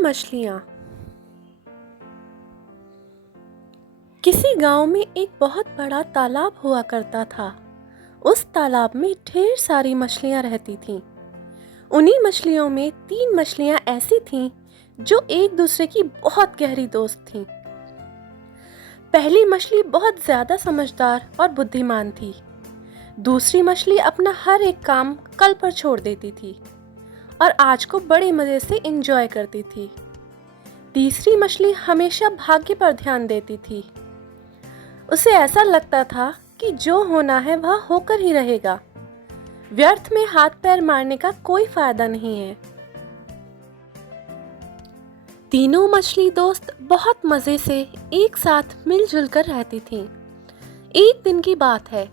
तीन मछलियाँ। किसी गांव में एक बहुत बड़ा तालाब हुआ करता था। उस तालाब में ढेर सारी मछलियाँ रहती थीं। उन्हीं मछलियों में तीन मछलियाँ ऐसी थीं जो एक दूसरे की बहुत गहरी दोस्त थीं। पहली मछली बहुत ज्यादा समझदार और बुद्धिमान थी। दूसरी मछली अपना हर एक काम कल पर छोड़ देती थी और आज को बड़े मजे से एंजॉय करती थी। तीसरी मछली हमेशा भाग्य पर ध्यान देती थी। उसे ऐसा लगता था कि जो होना है वह होकर ही रहेगा। व्यर्थ में हाथ पैर मारने का कोई फायदा नहीं है। तीनों मछली दोस्त बहुत मजे से एक साथ मिलजुल कर रहती थीं। एक दिन की बात है,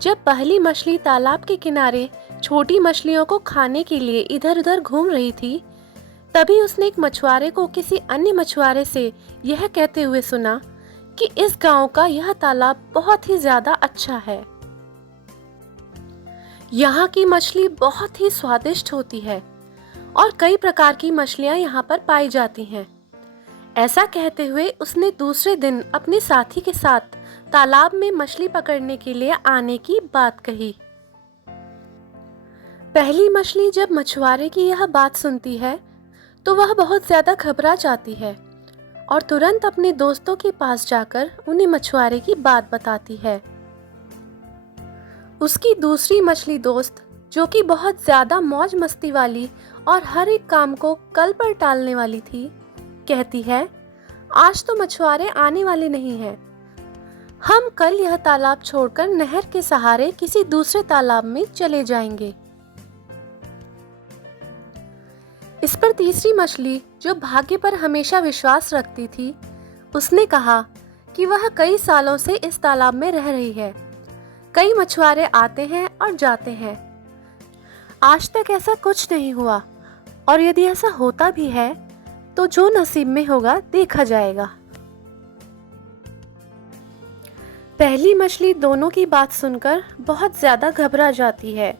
जब पहली मछली तालाब के किनारे छोटी मछलियों को खाने के लिए इधर उधर घूम रही थी, तभी उसने एक मछुआरे को किसी अन्य मछुआरे से यह कहते हुए सुना कि इस गांव का यह तालाब बहुत ही ज्यादा अच्छा है। यहाँ की मछली बहुत ही स्वादिष्ट होती है और कई प्रकार की मछलियाँ यहाँ पर पाई जाती हैं। ऐसा कहते हुए उसने दूसरे दिन अपने साथी के साथ तालाब में मछली पकड़ने के लिए आने की बात कही। पहली मछली जब मछुआरे की यह बात सुनती है तो वह बहुत ज्यादा घबरा जाती है और तुरंत अपने दोस्तों के पास जाकर उन्हें मछुआरे की बात बताती है। उसकी दूसरी मछली दोस्त, जो कि बहुत ज्यादा मौज मस्ती वाली और हर एक काम को कल पर टालने वाली थी, कहती है, आज तो मछुआरे आने वाले नहीं हैं। हम कल यह तालाब छोड़कर नहर के सहारे किसी दूसरे तालाब में चले जाएंगे। इस पर तीसरी मछली, जो भाग्य पर हमेशा विश्वास रखती थी, उसने कहा कि वह कई सालों से इस तालाब में रह रही है। कई मछुआरे आते हैं और जाते हैं। आज तक ऐसा कुछ नहीं हुआ और यदि ऐसा होता भी है तो जो नसीब में होगा देखा जाएगा। पहली मछली दोनों की बात सुनकर बहुत ज्यादा घबरा जाती है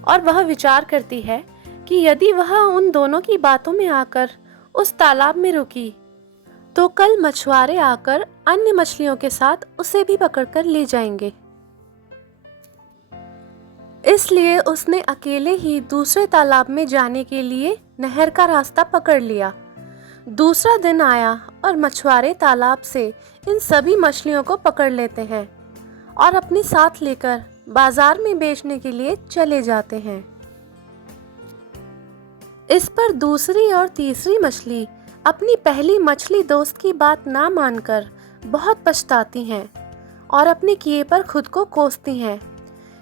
और वह विचार करती है कि यदि वह उन दोनों की बातों में आकर उस तालाब में रुकी तो कल मछुआरे आकर अन्य मछलियों के साथ उसे भी पकड़कर ले जाएंगे। इसलिए उसने अकेले ही दूसरे तालाब में जाने के लिए नहर का रास्ता पकड़ लिया। दूसरा दिन आया और मछुआरे तालाब से इन सभी मछलियों को पकड़ लेते हैं और अपने साथ लेकर बाजार में बेचने के लिए चले जाते हैं। इस पर दूसरी और तीसरी मछली अपनी पहली मछली दोस्त की बात ना मानकर बहुत पछताती हैं और अपने किए पर खुद को कोसती हैं,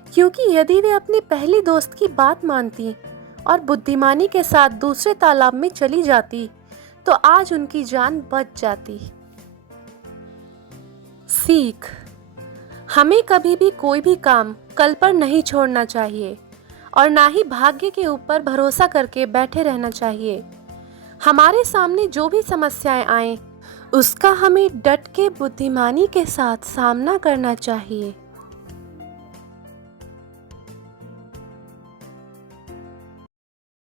क्योंकि यदि वे अपनी पहली दोस्त की बात मानती और बुद्धिमानी के साथ दूसरे तालाब में चली जाती तो आज उनकी जान बच जाती। सीख: हमें कभी भी कोई भी काम कल पर नहीं छोड़ना चाहिए और ना ही भाग्य के ऊपर भरोसा करके बैठे रहना चाहिए। हमारे सामने जो भी समस्याएं आए उसका हमें डट के बुद्धिमानी के साथ सामना करना चाहिए।